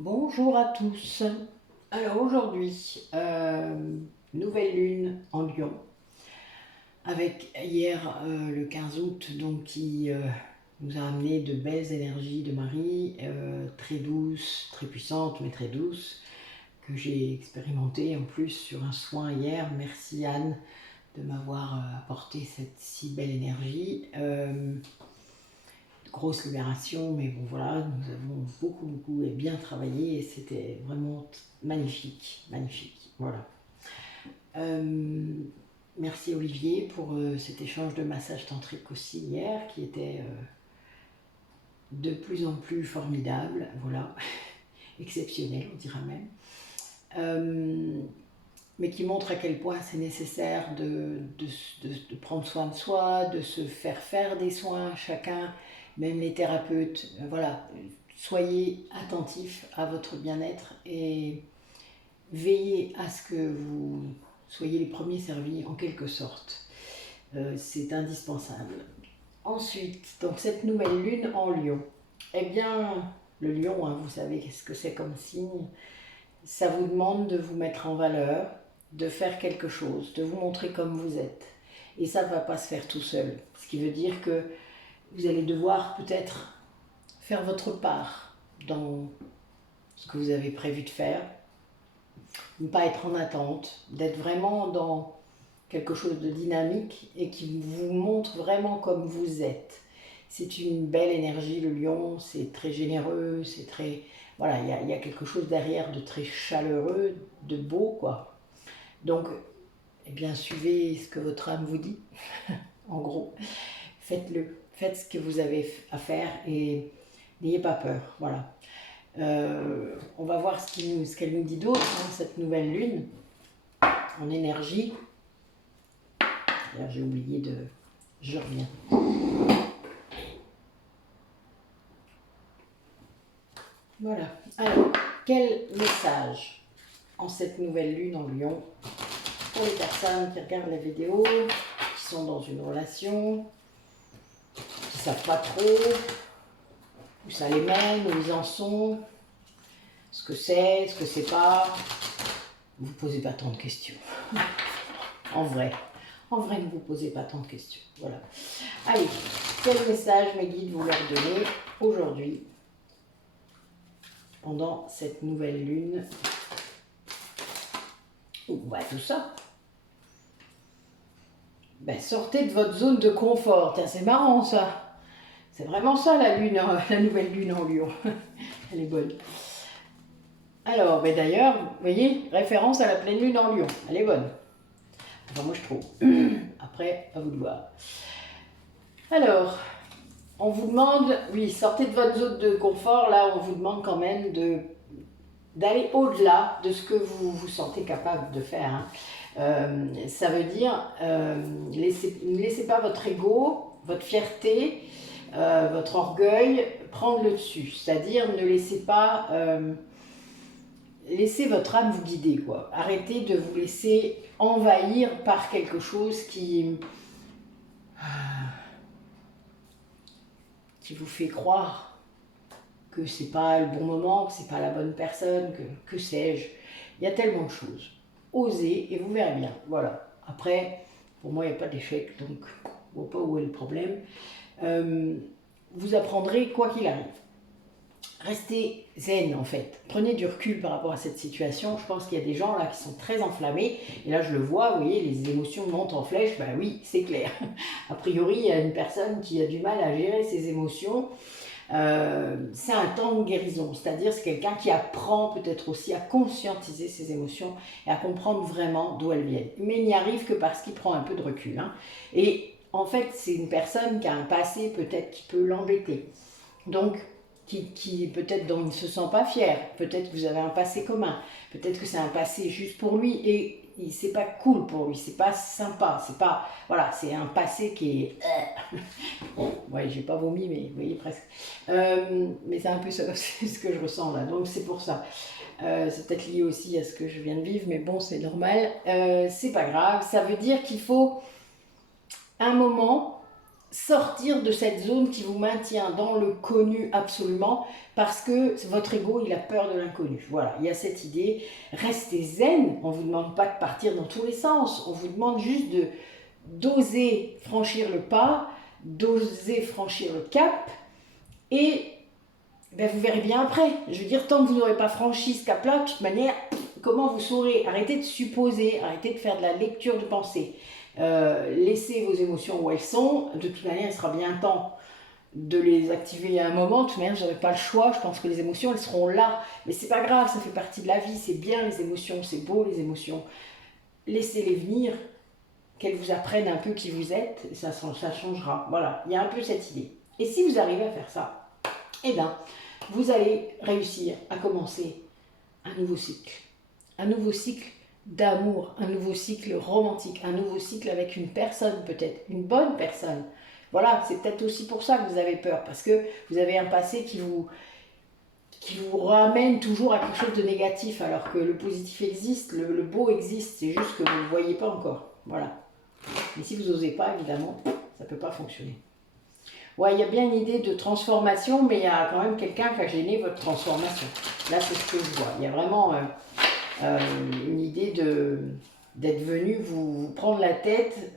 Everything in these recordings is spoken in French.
Bonjour à tous. Alors aujourd'hui, nouvelle lune en Lion, avec hier le 15 août, donc qui nous a amené de belles énergies de Marie, très douces, très puissantes, mais très douces, que j'ai expérimenté en plus sur un soin hier. Merci Anne de m'avoir apporté cette si belle énergie. Grosse libération, mais bon voilà, nous avons beaucoup et bien travaillé et c'était vraiment magnifique, magnifique, voilà. Merci Olivier pour cet échange de massage tantrique aussi hier, qui était de plus en plus formidable, voilà, exceptionnel on dira même. Mais qui montre à quel point c'est nécessaire de prendre soin de soi, de se faire des soins, chacun, même les thérapeutes, voilà, soyez attentifs à votre bien-être et veillez à ce que vous soyez les premiers servis en quelque sorte. C'est indispensable. Ensuite, donc cette nouvelle lune en Lion, eh bien, le Lion, hein, vous savez qu'est-ce que c'est comme signe, ça vous demande de vous mettre en valeur, de faire quelque chose, de vous montrer comme vous êtes. Et ça ne va pas se faire tout seul. Ce qui veut dire que vous allez devoir peut-être faire votre part dans ce que vous avez prévu de faire, ne pas être en attente, d'être vraiment dans quelque chose de dynamique et qui vous montre vraiment comme vous êtes. C'est une belle énergie, le lion, c'est très généreux, c'est très... Voilà, il y a quelque chose derrière de très chaleureux, de beau, quoi. Donc, eh bien, suivez ce que votre âme vous dit, en gros. Faites-le, faites ce que vous avez à faire et n'ayez pas peur, voilà. On va voir ce qu'elle nous dit d'autre, hein, cette nouvelle lune, en énergie. Là, j'ai oublié de... Je reviens. Voilà. Alors, quel message en cette nouvelle lune en Lion pour les personnes qui regardent la vidéo, qui sont dans une relation, qui ne savent pas trop où ça les mène, où ils en sont, ce que c'est pas. Vous ne posez pas tant de questions. En vrai, ne vous posez pas tant de questions. Voilà. Allez, quel message mes guides vous leur donner aujourd'hui pendant cette nouvelle lune? Bah, tout ça. Ben, sortez de votre zone de confort. C'est marrant ça. C'est vraiment ça la lune, la nouvelle lune en Lion. Elle est bonne. Alors, ben d'ailleurs, vous voyez, référence à la pleine lune en Lion. Elle est bonne. Enfin, moi je trouve. Après, à vous de voir. Alors, on vous demande, oui, sortez de votre zone de confort. Là, on vous demande quand même d'aller au-delà de ce que vous vous sentez capable de faire. Hein. Ça veut dire, ne laissez pas votre ego, votre fierté, votre orgueil prendre le dessus. C'est-à-dire, ne laissez pas... laissez votre âme vous guider, quoi. Arrêtez de vous laisser envahir par quelque chose qui vous fait croire que c'est pas le bon moment, que c'est pas la bonne personne, que sais-je. Il y a tellement de choses. Osez et vous verrez bien. Voilà. Après, pour moi, il n'y a pas d'échec, donc je ne vois pas où est le problème. Vous apprendrez quoi qu'il arrive. Restez zen en fait. Prenez du recul par rapport à cette situation. Je pense qu'il y a des gens là qui sont très enflammés. Et là je le vois, vous voyez, les émotions montent en flèche. Ben oui, c'est clair. A priori, il y a une personne qui a du mal à gérer ses émotions. C'est un temps de guérison. C'est-à-dire c'est quelqu'un qui apprend peut-être aussi à conscientiser ses émotions et à comprendre vraiment d'où elles viennent. Mais il n'y arrive que parce qu'il prend un peu de recul. Hein. Et en fait, c'est une personne qui a un passé peut-être qui peut l'embêter. Donc, qui peut-être dont il ne se sent pas fier, peut-être que vous avez un passé commun, peut-être que c'est un passé juste pour lui et c'est pas cool pour lui, c'est pas sympa, c'est pas, voilà, c'est un passé qui est, ouais, j'ai pas vomi mais vous voyez presque, mais c'est un peu ça, c'est ce que je ressens là, donc c'est pour ça. C'est peut-être lié aussi à ce que je viens de vivre, mais bon, c'est normal, c'est pas grave, ça veut dire qu'il faut un moment sortir de cette zone qui vous maintient dans le connu absolument, parce que votre ego, il a peur de l'inconnu. Voilà, il y a cette idée. Restez zen, on ne vous demande pas de partir dans tous les sens, on vous demande juste d'oser franchir le pas, d'oser franchir le cap, et ben, vous verrez bien après. Je veux dire, tant que vous n'aurez pas franchi ce cap-là, de toute manière, comment vous saurez? Arrêtez de supposer, arrêtez de faire de la lecture de pensée. Laissez vos émotions où elles sont. De toute manière, il sera bien temps de les activer à un moment. De toute manière, je n'aurai pas le choix. Je pense que les émotions, elles seront là. Mais c'est pas grave, ça fait partie de la vie. C'est bien les émotions, c'est beau les émotions. Laissez-les venir, qu'elles vous apprennent un peu qui vous êtes. Et ça changera. Voilà, il y a un peu cette idée. Et si vous arrivez à faire ça, eh bien, vous allez réussir à commencer un nouveau cycle. Un nouveau cycle d'amour, un nouveau cycle romantique, un nouveau cycle avec une personne peut-être, une bonne personne. Voilà, c'est peut-être aussi pour ça que vous avez peur, parce que vous avez un passé qui vous ramène toujours à quelque chose de négatif, alors que le positif existe, le beau existe, c'est juste que vous ne le voyez pas encore. Voilà. Mais si vous n'osez pas, évidemment, ça ne peut pas fonctionner. Ouais, il y a bien une idée de transformation, mais il y a quand même quelqu'un qui a gêné votre transformation. Là, c'est ce que je vois. Il y a vraiment une idée d'être venu vous prendre la tête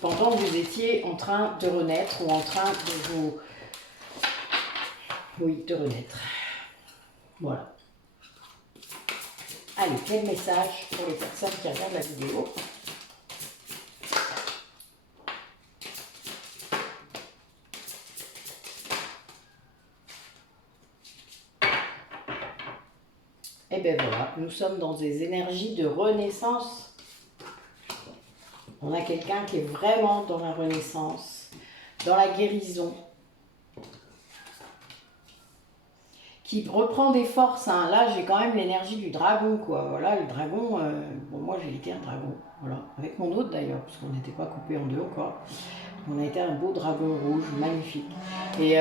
pendant que vous étiez en train de renaître ou en train de vous... Oui, de renaître. Voilà. Allez, quel message pour les personnes qui regardent la vidéo? Et bien voilà, nous sommes dans des énergies de renaissance. On a quelqu'un qui est vraiment dans la renaissance, dans la guérison, qui reprend des forces. Hein. Là, j'ai quand même l'énergie du dragon, quoi. Voilà, le dragon, bon, moi j'ai été un dragon, voilà, avec mon autre d'ailleurs, parce qu'on n'était pas coupé en deux encore. On a été un beau dragon rouge, magnifique. Et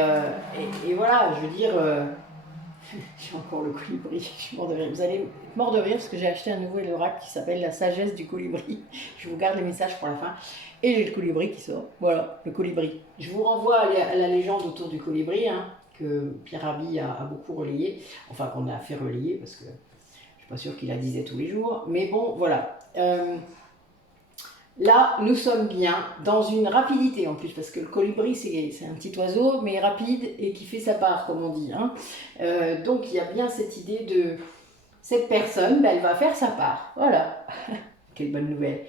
voilà, je veux dire... J'ai encore le colibri, je suis mort de rire. Vous allez être mort de rire parce que j'ai acheté un nouvel oracle qui s'appelle la sagesse du colibri. Je vous garde les messages pour la fin. Et j'ai le colibri qui sort. Voilà, le colibri. Je vous renvoie à la légende autour du colibri, hein, que Pierre Rabhi a beaucoup relayé. Enfin, qu'on a fait relayer parce que je ne suis pas sûre qu'il la disait tous les jours. Mais bon, voilà. Là, nous sommes bien dans une rapidité en plus, parce que le colibri, c'est un petit oiseau, mais rapide et qui fait sa part, comme on dit. Hein. Donc, il y a bien cette idée de cette personne, ben, elle va faire sa part. Voilà. Quelle bonne nouvelle.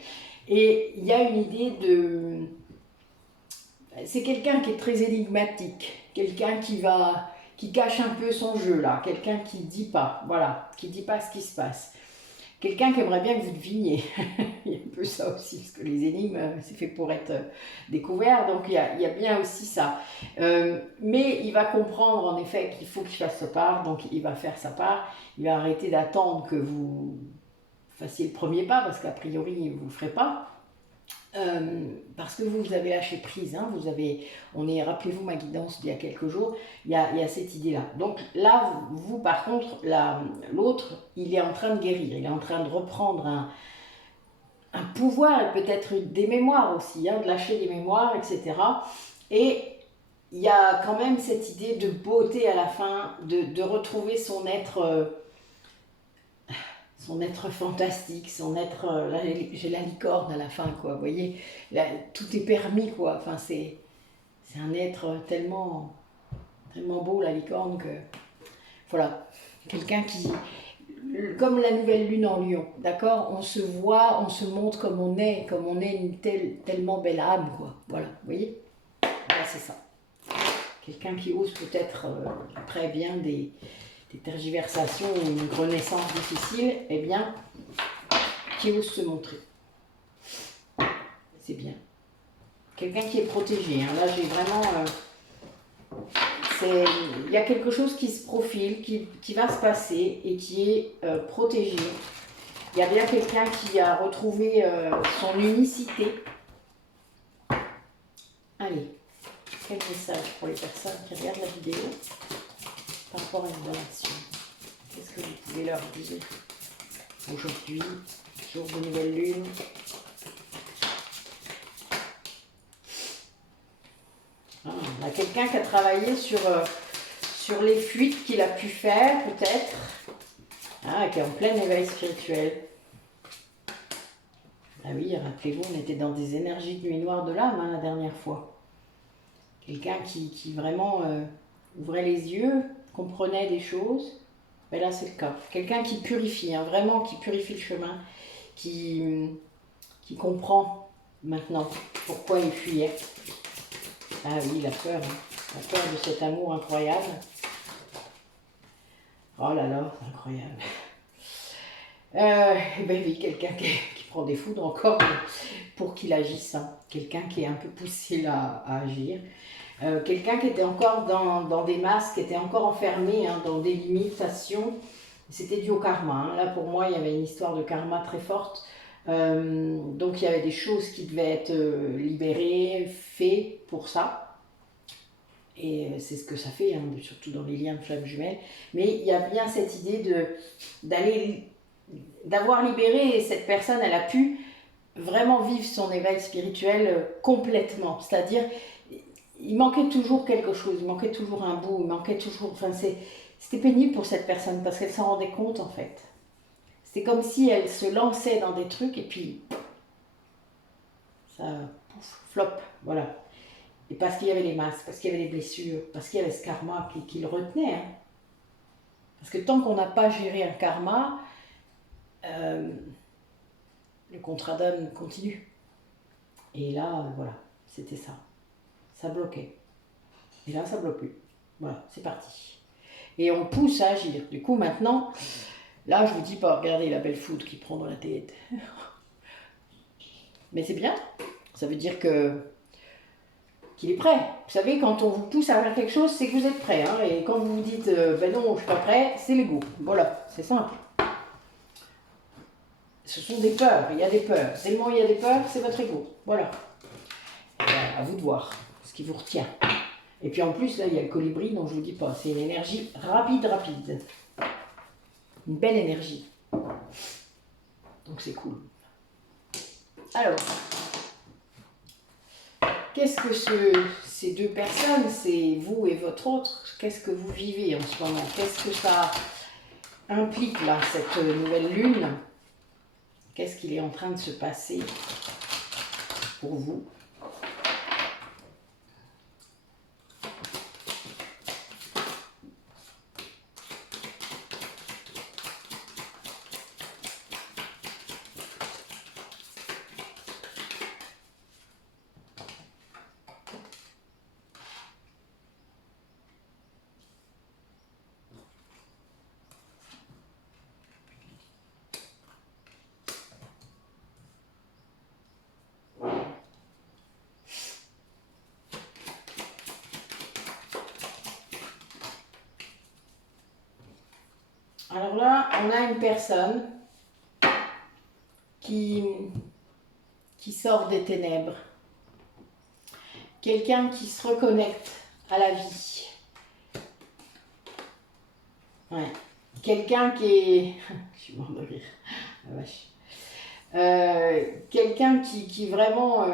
Et il y a une idée de... C'est quelqu'un qui est très énigmatique, quelqu'un qui cache un peu son jeu, là, quelqu'un qui ne dit pas, voilà, qui ne dit pas ce qui se passe. Quelqu'un qui aimerait bien que vous deviniez. Il y a un peu ça aussi, parce que les énigmes, c'est fait pour être découvert, donc il y a bien aussi ça. Mais il va comprendre en effet qu'il faut qu'il fasse sa part, donc il va faire sa part. Il va arrêter d'attendre que vous fassiez le premier pas, parce qu'a priori, vous ne le ferez pas. Parce que vous avez lâché prise, hein, rappelez-vous ma guidance d'il y a quelques jours, il y a cette idée-là. Donc là, vous par contre, l'autre, il est en train de guérir, il est en train de reprendre un pouvoir, peut-être des mémoires aussi, hein, de lâcher des mémoires, etc. Et il y a quand même cette idée de beauté à la fin, de retrouver son être fantastique, son être, là j'ai la licorne à la fin, quoi, vous voyez, là, tout est permis, quoi, enfin c'est un être tellement beau, la licorne, que, voilà, quelqu'un qui, comme la nouvelle lune en lion, d'accord, on se voit, on se montre comme on est une tellement belle âme, quoi, voilà, vous voyez, voilà, c'est ça, quelqu'un qui ose peut-être, très bien des tergiversations ou une renaissance difficile, eh bien, qui ose se montrer. C'est bien. Quelqu'un qui est protégé. Hein. Là, j'ai vraiment... il y a quelque chose qui se profile, qui va se passer et qui est protégé. Il y a bien quelqu'un qui a retrouvé son unicité. Allez, quel message pour les personnes qui regardent la vidéo par rapport à une bonne action? Qu'est-ce que vous pouvez leur dire aujourd'hui, jour de nouvelle lune? On a quelqu'un qui a travaillé sur les fuites qu'il a pu faire, peut-être, hein, qui est en plein éveil spirituel. Ah oui, rappelez-vous, on était dans des énergies de nuit noire de l'âme, hein, la dernière fois. Quelqu'un qui vraiment ouvrait les yeux, comprenait des choses. Mais là, c'est le cas. Quelqu'un qui purifie, hein, vraiment qui purifie le chemin, qui comprend maintenant pourquoi il fuyait. Ah oui, la peur, hein. La peur de cet amour incroyable. Oh là là, c'est incroyable. Ben oui, quelqu'un qui prend des foudres encore pour qu'il agisse. Hein. Quelqu'un qui est un peu poussé là à agir. Quelqu'un qui était encore dans des masques, qui était encore enfermé, hein, dans des limitations. C'était dû au karma. Hein. Là, pour moi, il y avait une histoire de karma très forte. Donc, il y avait des choses qui devaient être libérées, faites pour ça. Et c'est ce que ça fait, hein, surtout dans les liens de flammes jumelles. Mais il y a bien cette idée d'avoir libéré cette personne, elle a pu vraiment vivre son éveil spirituel complètement. C'est-à-dire, il manquait toujours quelque chose, il manquait toujours un bout, il manquait toujours... Enfin, c'était pénible pour cette personne parce qu'elle s'en rendait compte en fait. C'était comme si elle se lançait dans des trucs et puis ça, pouf, flop, voilà. Et parce qu'il y avait les masques, parce qu'il y avait les blessures, parce qu'il y avait ce karma qui le retenait. Hein. Parce que tant qu'on n'a pas géré un karma, le contrat d'âme continue. Et là, voilà, c'était ça. Ça bloquait. Et là, ça bloque plus. Voilà, c'est parti. Et on pousse à agir. Du coup, maintenant, là, je vous dis pas, regardez la belle foudre qui prend dans la tête. Mais c'est bien. Ça veut dire qu'il est prêt. Vous savez, quand on vous pousse à faire quelque chose, c'est que vous êtes prêt. Hein, et quand vous vous dites, ben non, je suis pas prêt, c'est l'ego. Voilà, c'est simple. Ce sont des peurs, il y a des peurs. Dès le moment où il y a des peurs, c'est votre ego. Voilà. À vous de voir ce qui vous retient. Et puis en plus, là, il y a le colibri dont je ne vous dis pas. C'est une énergie rapide. Une belle énergie. Donc c'est cool. Alors, qu'est-ce que ces deux personnes, c'est vous et votre autre, qu'est-ce que vous vivez en ce moment? Qu'est-ce que ça implique là, cette nouvelle lune? Qu'est-ce qu'il est en train de se passer pour vous? Alors là, on a une personne qui sort des ténèbres. Quelqu'un qui se reconnecte à la vie. Ouais. Quelqu'un qui est... Je suis mort de rire. La vache. Quelqu'un qui vraiment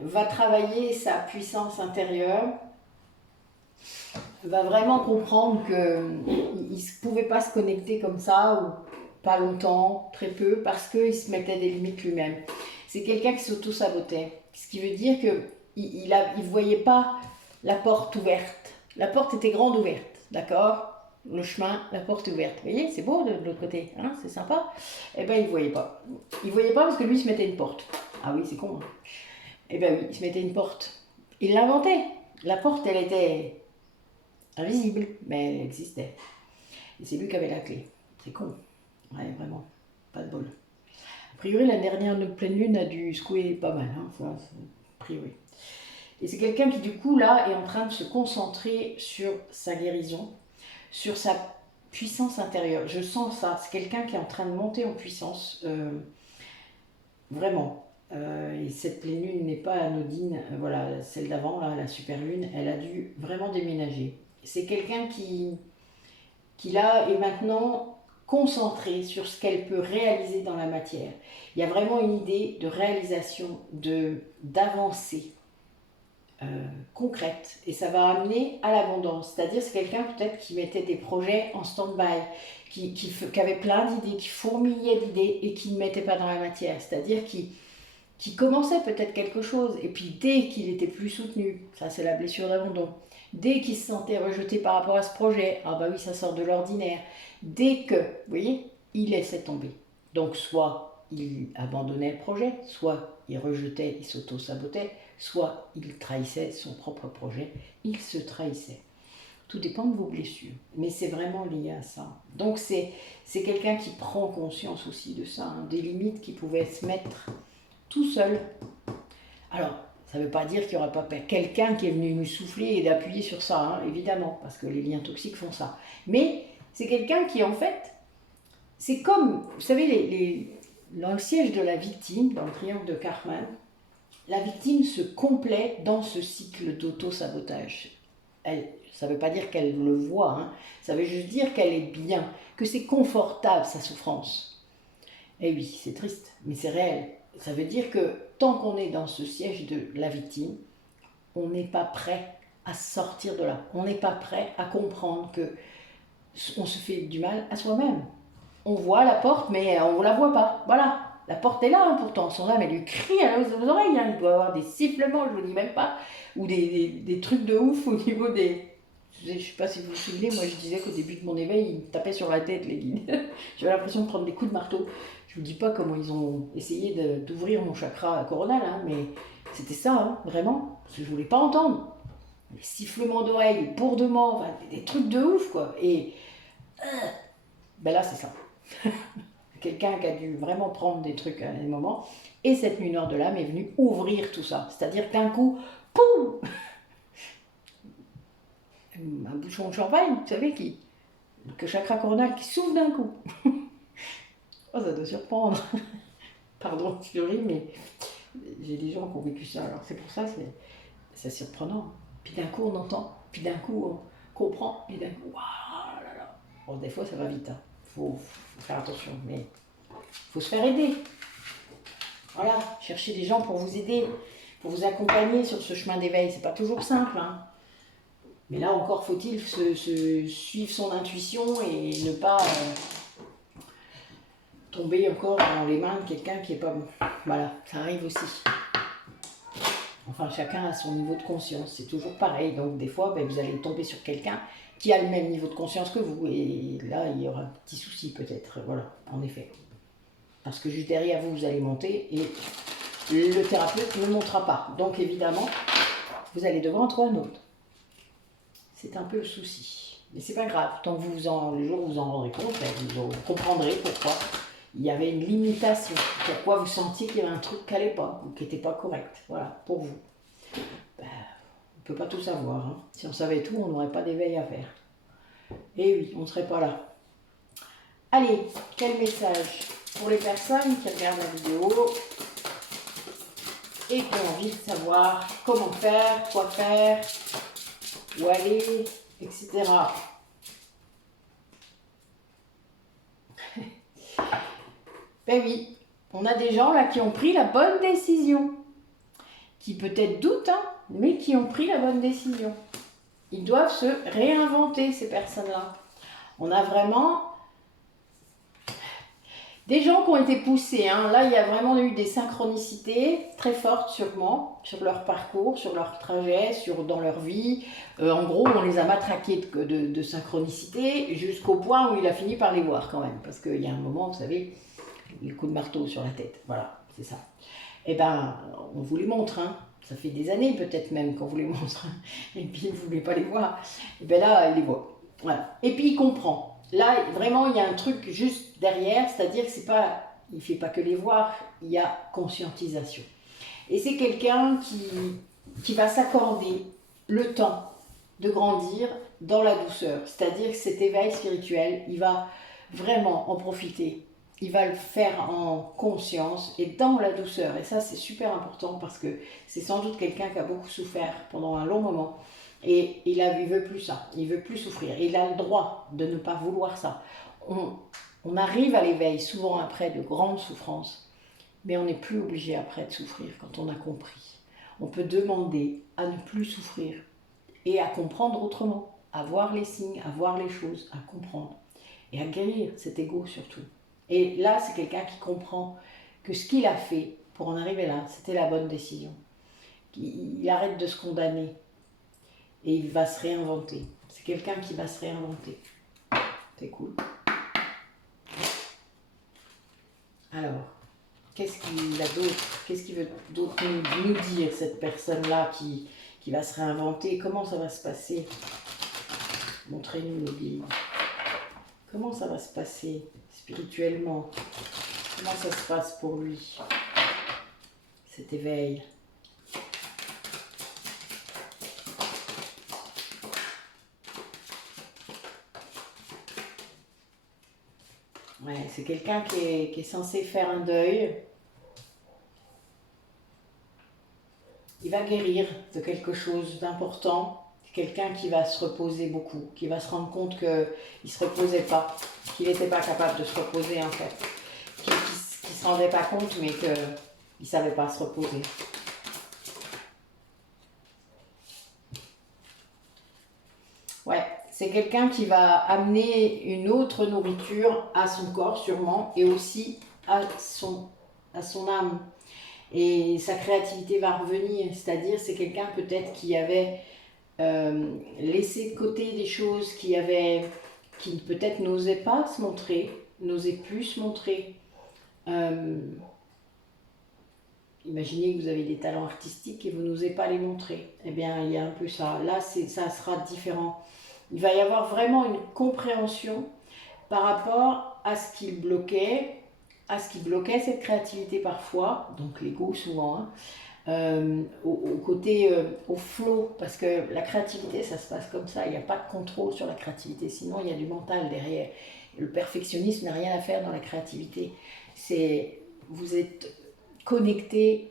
va travailler sa puissance intérieure, va vraiment comprendre qu'il ne pouvait pas se connecter comme ça, ou pas longtemps, très peu, parce qu'il se mettait des limites lui-même. C'est quelqu'un qui s'auto-sabotait. Ce qui veut dire qu'il ne voyait pas la porte ouverte. La porte était grande ouverte, d'accord? Le chemin, la porte ouverte. Vous voyez, c'est beau de l'autre côté, hein, c'est sympa. Eh bien, il ne voyait pas. Il ne voyait pas parce que lui, il se mettait une porte. Ah oui, c'est con. Hein. Eh bien oui, il se mettait une porte. Il l'inventait. La porte, elle était invisible, mais elle existait. Et c'est lui qui avait la clé. C'est con. Ouais, vraiment. Pas de bol. A priori, la dernière pleine lune a dû secouer pas mal. Hein, ça, a priori. Et c'est quelqu'un qui, du coup, là, est en train de se concentrer sur sa guérison, sur sa puissance intérieure. Je sens ça. C'est quelqu'un qui est en train de monter en puissance. Vraiment. Et cette pleine lune n'est pas anodine. Voilà, celle d'avant, là, la super lune, elle a dû vraiment déménager. C'est quelqu'un qui là est maintenant concentré sur ce qu'elle peut réaliser dans la matière. Il y a vraiment une idée de réalisation, d'avancer. concrète et ça va amener à l'abondance. C'est-à-dire c'est quelqu'un peut-être qui mettait des projets en stand-by, qui avait plein d'idées, qui fourmillait d'idées et qui ne mettait pas dans la matière. C'est-à-dire qui commençait peut-être quelque chose et puis dès qu'il était plus soutenu, ça c'est la blessure d'abandon, dès qu'il se sentait rejeté par rapport à ce projet, ah bah oui ça sort de l'ordinaire, dès que, vous voyez, il laissait tomber. Donc soit il abandonnait le projet, soit il rejetait, il s'auto-sabotait, soit il trahissait son propre projet, il se trahissait. Tout dépend de vos blessures, mais c'est vraiment lié à ça. Donc c'est quelqu'un qui prend conscience aussi de ça, hein, des limites qu'il pouvait se mettre tout seul. Alors, ça ne veut pas dire qu'il n'y aura pas quelqu'un qui est venu nous souffler et d'appuyer sur ça, hein, évidemment, parce que les liens toxiques font ça. Mais c'est quelqu'un qui, en fait, c'est comme, vous savez, dans le siège de la victime, dans le triangle de Karpman, la victime se complaît dans ce cycle d'auto-sabotage. Ça ne veut pas dire qu'elle le voit, hein, ça veut juste dire qu'elle est bien, que c'est confortable sa souffrance. Et oui, c'est triste, mais c'est réel. Ça veut dire que tant qu'on est dans ce siège de la victime, on n'est pas prêt à sortir de là. On n'est pas prêt à comprendre que on se fait du mal à soi-même. On voit la porte, mais on ne la voit pas. Voilà, la porte est là, hein, pourtant. Son âme, elle lui crie à aux oreilles. Hein. Il doit avoir des sifflements, je ne vous dis même pas, ou des trucs de ouf au niveau des... Je ne sais pas si vous vous souvenez, moi je disais qu'au début de mon éveil, ils me tapaient sur la tête, les guides. J'avais l'impression de prendre des coups de marteau. Je ne vous dis pas comment ils ont essayé d'ouvrir mon chakra coronal, hein, mais c'était ça, hein, vraiment. Je ne voulais pas entendre. Les sifflements d'oreilles, les bourdements, enfin, des trucs de ouf, quoi. Et ben là, c'est ça. Quelqu'un qui a dû vraiment prendre des trucs à des moments. Et cette nuit noire de l'âme est venue ouvrir tout ça. C'est-à-dire que d'un coup, poum, un bouchon de champagne, vous savez, que chakra coronal qui s'ouvre d'un coup. Oh, ça doit surprendre. Pardon, je ris, mais j'ai des gens qui ont vécu ça. Alors c'est pour ça, c'est surprenant. Puis d'un coup, on entend, puis d'un coup, on comprend, et d'un coup, waouh là là. Bon, des fois, ça va vite. Hein. Faut faire attention, mais il faut se faire aider. Voilà, chercher des gens pour vous aider, pour vous accompagner sur ce chemin d'éveil. C'est pas toujours simple, hein. Mais là encore, faut-il se suivre son intuition et ne pas tomber encore dans les mains de quelqu'un qui est pas bon. Voilà, ça arrive aussi. Enfin, chacun a son niveau de conscience, c'est toujours pareil. Donc des fois, ben, vous allez tomber sur quelqu'un qui a le même niveau de conscience que vous. Et là, il y aura un petit souci peut-être. Voilà, en effet. Parce que juste derrière vous, vous allez monter et le thérapeute ne montera pas. Donc évidemment, vous allez devoir en trouver un autre. C'est un peu le souci. Mais c'est pas grave. Tant que le jour où vous en rendrez compte, vous comprendrez pourquoi il y avait une limitation. Pourquoi vous sentiez qu'il y avait un truc qui n'allait pas ou qui n'était pas correct. Voilà, pour vous. Ben, on ne peut pas tout savoir. Hein. Si on savait tout, on n'aurait pas d'éveil à faire. Et oui, on ne serait pas là. Allez, quel message pour les personnes qui regardent la vidéo et qui ont envie de savoir comment faire, quoi faire, où aller, etc. Ben oui, on a des gens là qui ont pris la bonne décision, qui peut-être doutent, hein, mais qui ont pris la bonne décision. Ils doivent se réinventer, ces personnes-là. On a vraiment des gens qui ont été poussés. Hein. Là, il y a vraiment eu des synchronicités très fortes sûrement, sur leur parcours, sur leur trajet, dans leur vie. En gros, on les a matraqués de synchronicité jusqu'au point où il a fini par les voir quand même. Parce qu'il y a un moment, vous savez, le coup de marteau sur la tête. Voilà, c'est ça. Eh bien, on vous les montre. Hein. Ça fait des années peut-être même qu'on vous les montre. Et puis, vous ne voulez pas les voir. Et bien là, il les voit. Voilà. Et puis, il comprend. Là, vraiment, il y a un truc juste derrière, c'est-à-dire que il ne fait pas que les voir, il y a conscientisation. Et c'est quelqu'un qui va s'accorder le temps de grandir dans la douceur. C'est-à-dire que cet éveil spirituel, il va vraiment en profiter. Il va le faire en conscience et dans la douceur. Et ça, c'est super important parce que c'est sans doute quelqu'un qui a beaucoup souffert pendant un long moment. Et il veut plus ça, il veut plus souffrir. Et il a le droit de ne pas vouloir ça. On arrive à l'éveil souvent après de grandes souffrances, mais on n'est plus obligé après de souffrir quand on a compris. on peut demander à ne plus souffrir et à comprendre autrement, à voir les signes, à voir les choses, à comprendre et à guérir cet ego surtout. Et là, c'est quelqu'un qui comprend que ce qu'il a fait pour en arriver là, c'était la bonne décision. Il arrête de se condamner et il va se réinventer. C'est quelqu'un qui va se réinventer. C'est cool. Alors, qu'est-ce qu'il a d'autre? Qu'est-ce qu'il veut d'autre nous dire, cette personne-là qui va se réinventer? Comment ça va se passer? Montrez-nous le guide. Comment ça va se passer spirituellement? Comment ça se passe pour lui, cet éveil? Ouais, c'est quelqu'un qui est censé faire un deuil. Il va guérir de quelque chose d'important. C'est quelqu'un qui va se reposer beaucoup, qui va se rendre compte qu'il ne se reposait pas, qu'il n'était pas capable de se reposer en fait. Qu'il ne se rendait pas compte, mais qu'il ne savait pas se reposer. Ouais, c'est quelqu'un qui va amener une autre nourriture à son corps sûrement et aussi à son âme. Et sa créativité va revenir, c'est-à-dire c'est quelqu'un peut-être qui avait laissé de côté des choses, qui peut-être n'osait pas se montrer, n'osait plus se montrer. Imaginez que vous avez des talents artistiques et vous n'osez pas les montrer. Eh bien, il y a un peu ça. Là, ça sera différent. Il va y avoir vraiment une compréhension par rapport à ce qui bloquait, cette créativité parfois, donc l'ego souvent, hein, au flow, parce que la créativité, ça se passe comme ça, il n'y a pas de contrôle sur la créativité, sinon il y a du mental derrière. Le perfectionnisme n'a rien à faire dans la créativité. Vous êtes connecté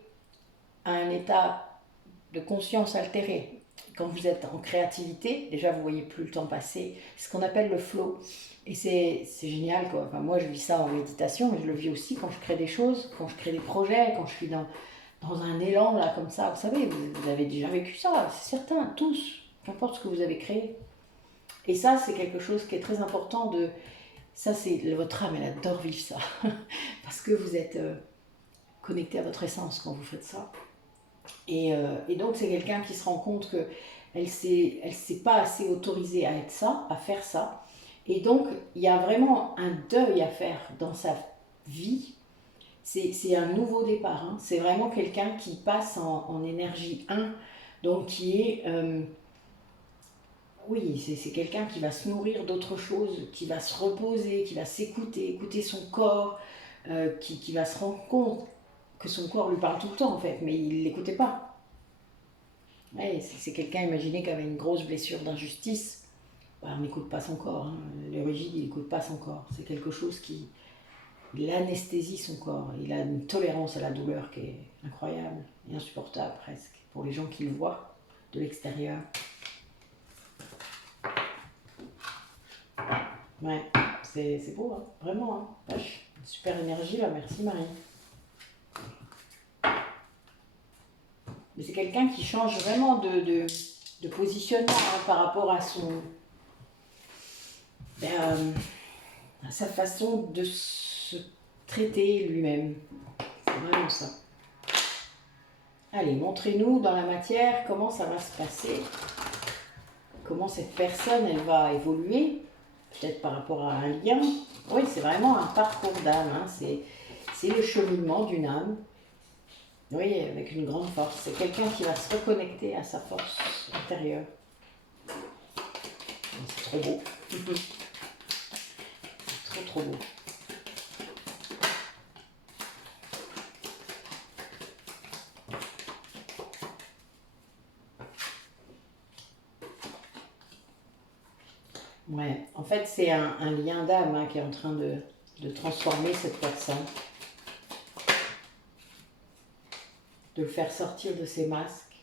à un état de conscience altéré. Quand vous êtes en créativité, déjà vous ne voyez plus le temps passer, c'est ce qu'on appelle le flow. Et c'est génial, quoi. Enfin, moi je vis ça en méditation, mais je le vis aussi quand je crée des choses, quand je crée des projets, quand je suis dans un élan là comme ça. Vous savez, vous avez déjà vécu ça, c'est certain, tous, qu'importe ce que vous avez créé. Et ça, c'est quelque chose qui est très important ça, c'est votre âme, elle adore vivre ça. Parce que vous êtes connecté à votre essence quand vous faites ça. Et donc c'est quelqu'un qui se rend compte qu'elle s'est pas assez autorisée à être ça, à faire ça. Et donc il y a vraiment un deuil à faire dans sa vie. C'est un nouveau départ. Hein. C'est vraiment quelqu'un qui passe en énergie 1. Donc qui est... oui, c'est quelqu'un qui va se nourrir d'autre chose, qui va se reposer, qui va s'écouter, écouter son corps, qui va se rendre compte que son corps lui parle tout le temps en fait, mais il ne l'écoutait pas. Ouais, c'est quelqu'un, imaginez, qui avait une grosse blessure d'injustice. Bah, on n'écoute pas son corps, hein. Le rigide, il n'écoute pas son corps. C'est quelque chose qui anesthésie son corps. Il a une tolérance à la douleur qui est incroyable et insupportable presque, pour les gens qui le voient de l'extérieur. Ouais, c'est beau, hein, vraiment. Hein. Vache, super énergie là, merci Marie. Mais c'est quelqu'un qui change vraiment de positionnement hein, par rapport à à sa façon de se traiter lui-même. C'est vraiment ça. Allez, montrez-nous dans la matière comment ça va se passer. Comment cette personne, elle va évoluer. Peut-être par rapport à un lien. Oui, c'est vraiment un parcours d'âme. Hein. C'est le cheminement d'une âme. Oui, avec une grande force. C'est quelqu'un qui va se reconnecter à sa force intérieure. C'est trop beau. C'est trop beau. Ouais, en fait, c'est un lien d'âme hein, qui est en train de transformer cette personne. De le faire sortir de ses masques,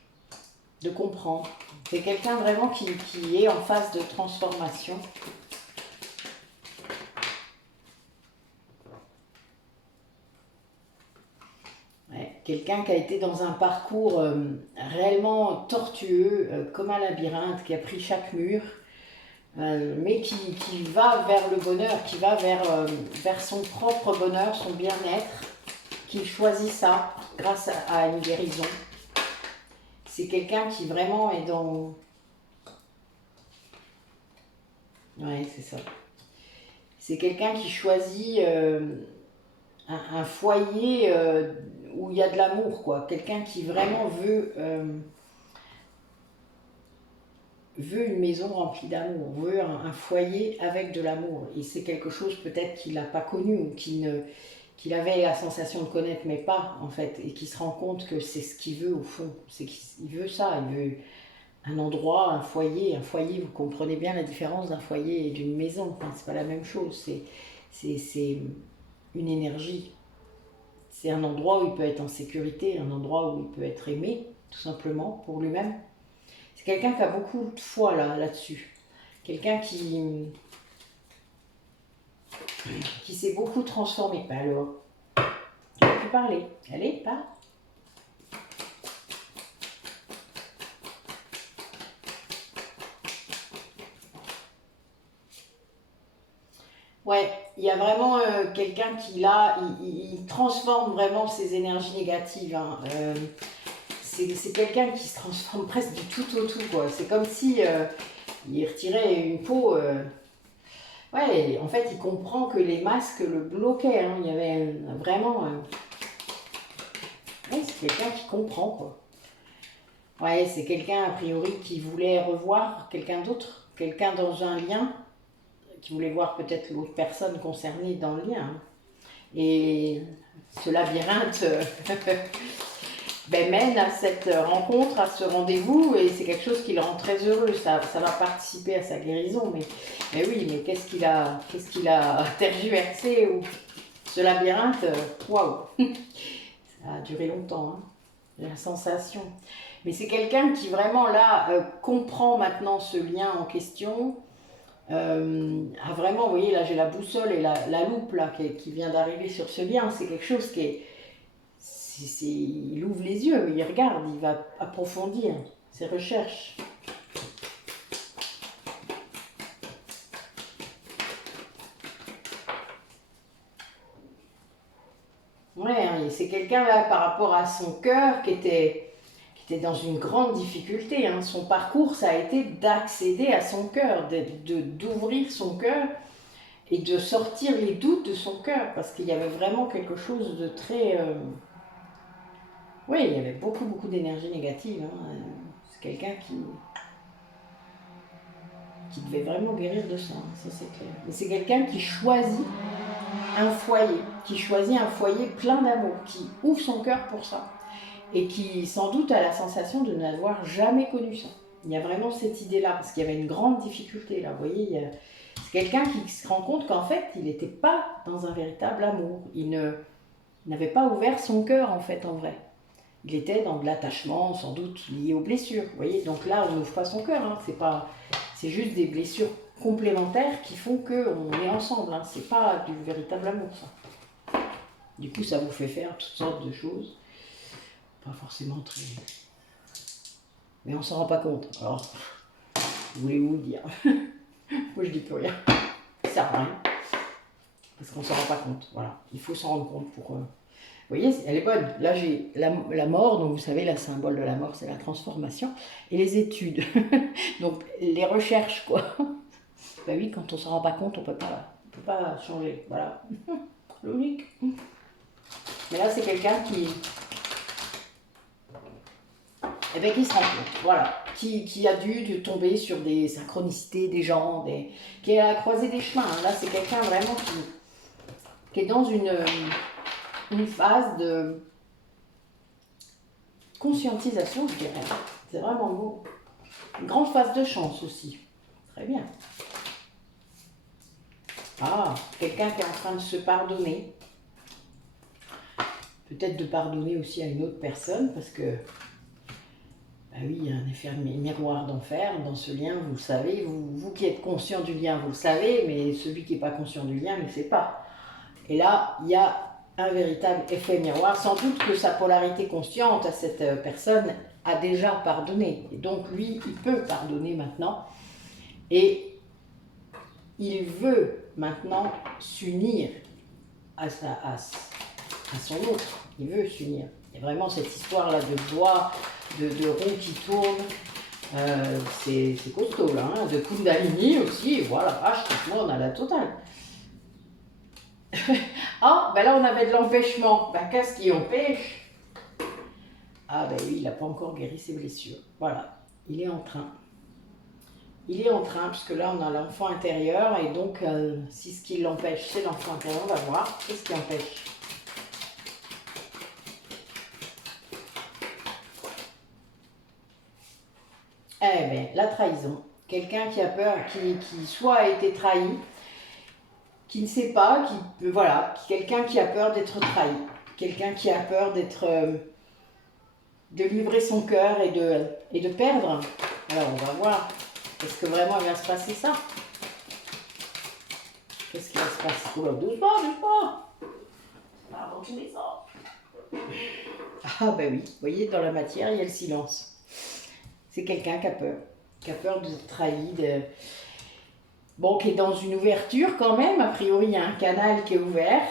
de comprendre. C'est quelqu'un vraiment qui est en phase de transformation. Ouais, quelqu'un qui a été dans un parcours réellement tortueux, comme un labyrinthe, qui a pris chaque mur, mais qui va vers le bonheur, qui va vers son propre bonheur, son bien-être, qui choisit ça grâce à une guérison. C'est quelqu'un qui vraiment est dans... Ouais, c'est ça. C'est quelqu'un qui choisit un foyer où il y a de l'amour, quoi. Quelqu'un qui vraiment veut une maison remplie d'amour, veut un foyer avec de l'amour. Et c'est quelque chose peut-être qu'il n'a pas connu ou qu'il avait la sensation de connaître, mais pas en fait. Et qui se rend compte que c'est ce qu'il veut au fond. C'est qu'il veut ça, il veut un endroit, un foyer. Un foyer, vous comprenez bien la différence d'un foyer et d'une maison. Enfin, c'est pas la même chose. C'est une énergie. C'est un endroit où il peut être en sécurité, un endroit où il peut être aimé, tout simplement, pour lui-même. C'est quelqu'un qui a beaucoup de foi là-dessus. Quelqu'un qui s'est beaucoup transformé. Ben alors, tu as pu parler. Allez, parle. Ouais, il y a vraiment quelqu'un qui là, il transforme vraiment ses énergies négatives. Hein. C'est quelqu'un qui se transforme presque du tout au tout, quoi. C'est comme si il retirait une peau. Ouais, en fait, il comprend que les masques le bloquaient. Hein. Il y avait vraiment. Ouais, c'est quelqu'un qui comprend, quoi. Ouais, c'est quelqu'un a priori qui voulait revoir quelqu'un d'autre, quelqu'un dans un lien, qui voulait voir peut-être l'autre personne concernée dans le lien. Hein. Et ce labyrinthe mène à cette rencontre, à ce rendez-vous, et c'est quelque chose qui le rend très heureux. Ça va participer à sa guérison, mais oui, mais qu'est-ce qu'il a tergiversé ou ce labyrinthe, waouh, ça a duré longtemps, hein, la sensation. Mais c'est quelqu'un qui vraiment là comprend maintenant ce lien en question. A vraiment, vous voyez, là j'ai la boussole et la loupe là qui vient d'arriver sur ce lien. C'est quelque chose qui est, il ouvre les yeux, il regarde, il va approfondir ses recherches. Ouais, hein, c'est quelqu'un là par rapport à son cœur qui était dans une grande difficulté. Hein. Son parcours, ça a été d'accéder à son cœur, d'ouvrir son cœur et de sortir les doutes de son cœur, parce qu'il y avait vraiment quelque chose de très... Oui, il y avait beaucoup d'énergie négative. Hein. C'est quelqu'un qui devait vraiment guérir de ça, hein, ça c'est clair. Mais c'est quelqu'un qui choisit un foyer plein d'amour, qui ouvre son cœur pour ça, et qui sans doute a la sensation de n'avoir jamais connu ça. Il y a vraiment cette idée-là, parce qu'il y avait une grande difficulté là, vous voyez, c'est quelqu'un qui se rend compte qu'en fait, il n'était pas dans un véritable amour, il n'avait pas ouvert son cœur en fait, en vrai. Il était dans de l'attachement, sans doute lié aux blessures, vous voyez, donc là, on n'ouvre pas son cœur, hein. C'est juste des blessures complémentaires qui font qu'on est ensemble, hein. C'est pas du véritable amour, ça. Du coup, ça vous fait faire toutes sortes de choses. Pas forcément très... Mais on s'en rend pas compte. Alors, voulez-vous dire? Moi, je dis plus rien. Ça sert à rien. Parce qu'on s'en rend pas compte. Voilà. Il faut s'en rendre compte pour... Vous voyez, elle est bonne. Là, j'ai la mort. Donc, vous savez, le symbole de la mort, c'est la transformation. Et les études. Donc, les recherches, quoi. Ben oui, quand on s'en rend pas compte, on peut pas changer. Voilà. Logique. Mais là, c'est quelqu'un qui... Eh bien, qui se rend compte, voilà, qui a dû tomber sur des synchronicités, des gens, qui est à la croisée des chemins. Là, c'est quelqu'un vraiment qui est dans une phase de conscientisation, je dirais. C'est vraiment beau. Une grande phase de chance aussi. Très bien. Ah, quelqu'un qui est en train de se pardonner. Peut-être de pardonner aussi à une autre personne, parce que ah oui, il y a un effet miroir d'enfer dans ce lien, vous le savez, vous qui êtes conscient du lien, vous le savez, mais celui qui n'est pas conscient du lien ne le sait pas. Et là, il y a un véritable effet miroir. Sans doute que sa polarité consciente à cette personne a déjà pardonné. Et donc lui, il peut pardonner maintenant. Et il veut maintenant s'unir à son autre. Il veut s'unir. Il y a vraiment cette histoire-là de joie, de roue qui tourne. C'est costaud là, hein, de Kundalini aussi. Voilà, vache, franchement, on a la totale. Ah, ben là on avait de l'empêchement. Ben qu'est-ce qui empêche? Ah ben oui, il n'a pas encore guéri ses blessures. Voilà, il est en train. Il est en train, puisque là on a l'enfant intérieur, et donc si ce qui l'empêche c'est l'enfant intérieur, on va voir. Qu'est-ce qui empêche? Eh bien, la trahison. Quelqu'un qui a peur, qui soit a été trahi, qui ne sait pas, voilà, quelqu'un qui a peur d'être trahi, quelqu'un qui a peur d'être, de livrer son cœur et de perdre. Alors on va voir, est-ce que vraiment il va se passer ça? Qu'est-ce qui va se passer? Oh là, doucement, doucement. Ah, dans tous les sens. Ah ben oui, vous voyez, dans la matière, il y a le silence. C'est quelqu'un qui a peur d'être trahi, bon, qui est dans une ouverture quand même, a priori il y a un canal qui est ouvert,